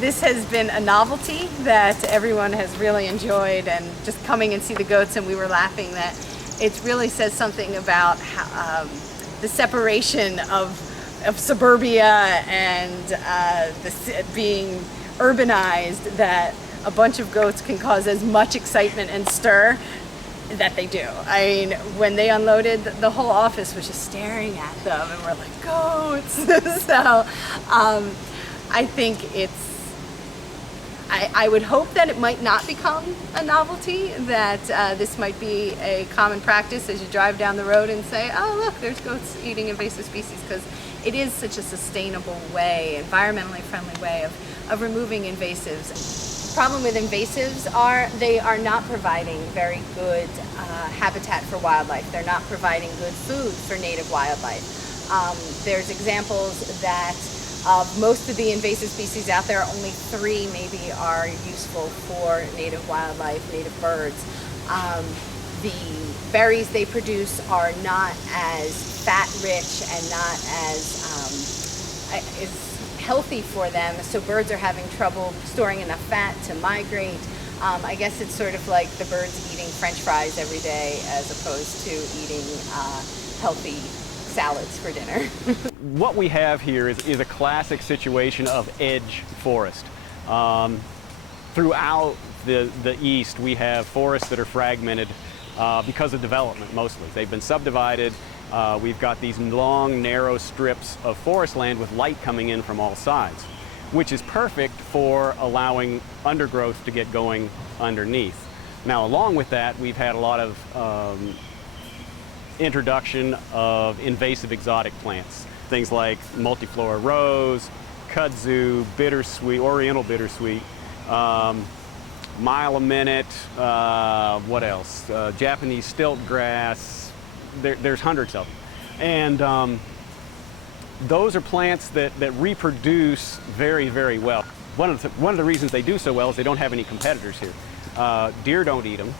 this has been a novelty that everyone has really enjoyed, and just coming and see the goats, and we were laughing that it really says something about how, the separation of suburbia and being urbanized, that a bunch of goats can cause as much excitement and stir that they do. I mean, when they unloaded, the whole office was just staring at them, and we're like, goats. So I think I would hope that it might not become a novelty, that this might be a common practice as you drive down the road and say, oh look, there's goats eating invasive species, because it is such a sustainable way, environmentally friendly way of removing invasives. The problem with invasives are they are not providing very good habitat for wildlife. They're not providing good food for native wildlife. There's examples that of most of the invasive species out there, only 3 maybe are useful for native wildlife, native birds. The berries they produce are not as fat-rich and not as healthy for them, so birds are having trouble storing enough fat to migrate. I guess it's sort of like the birds eating French fries every day as opposed to eating healthy salads for dinner. What we have here is a classic situation of edge forest. Throughout the east, we have forests that are fragmented because of development mostly. They've been subdivided. We've got these long, narrow strips of forest land with light coming in from all sides, which is perfect for allowing undergrowth to get going underneath. Now, along with that, we've had a lot of introduction of invasive exotic plants, things like multiflora rose, kudzu, bittersweet, oriental bittersweet, mile a minute, what else? Japanese stilt grass. There's hundreds of them. And those are plants that reproduce very, very well. One of the reasons they do so well is they don't have any competitors here. Deer don't eat them.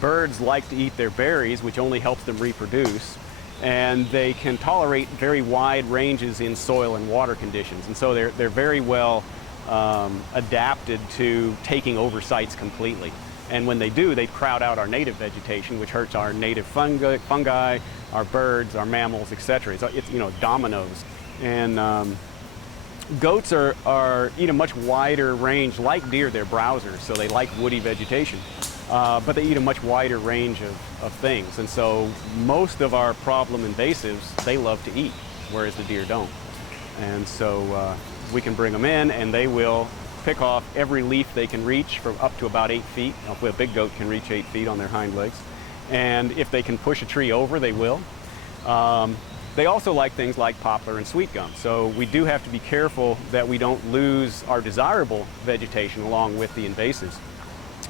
Birds like to eat their berries, which only helps them reproduce. And they can tolerate very wide ranges in soil and water conditions. And so they're very well adapted to taking over sites completely. And when they do, they crowd out our native vegetation, which hurts our native fungi, our birds, our mammals, etc. It's you know, dominoes. And goats eat a much wider range. Like deer, they're browsers, so they like woody vegetation. But they eat a much wider range of things. And so most of our problem invasives, they love to eat, whereas the deer don't. And so we can bring them in, and they will pick off every leaf they can reach from up to about 8 feet. A big goat can reach 8 feet on their hind legs. And if they can push a tree over, they will. They also like things like poplar and sweet gum. So we do have to be careful that we don't lose our desirable vegetation along with the invasives.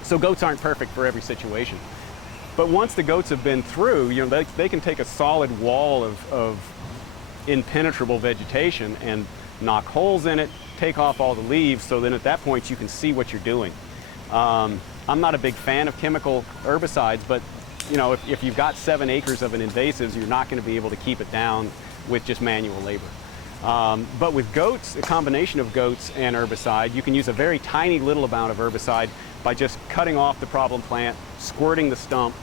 So goats aren't perfect for every situation. But once the goats have been through, you know, they can take a solid wall of impenetrable vegetation and knock holes in it, take off all the leaves, so then at that point you can see what you're doing. I'm not a big fan of chemical herbicides, but you know, if you've got 7 acres of an invasives, you're not going to be able to keep it down with just manual labor. But with goats, a combination of goats and herbicide, you can use a very tiny little amount of herbicide by just cutting off the problem plant, squirting the stump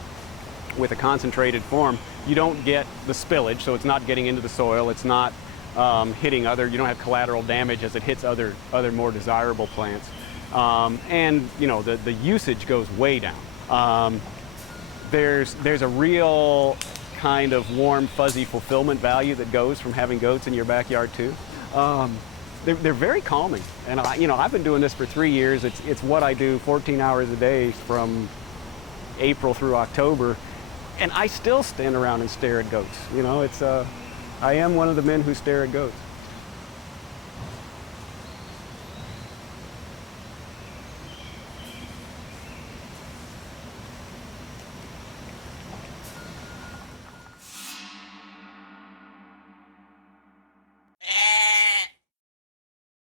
with a concentrated form. You don't get the spillage, so it's not getting into the soil, it's not hitting you don't have collateral damage as it hits other more desirable plants. And you know, the usage goes way down. There's a real kind of warm, fuzzy fulfillment value that goes from having goats in your backyard too. They're very calming, and I've been doing this for 3 years. It's what I do 14 hours a day from April through October, and I still stand around and stare at goats. You know, I am one of the men who stare at goats.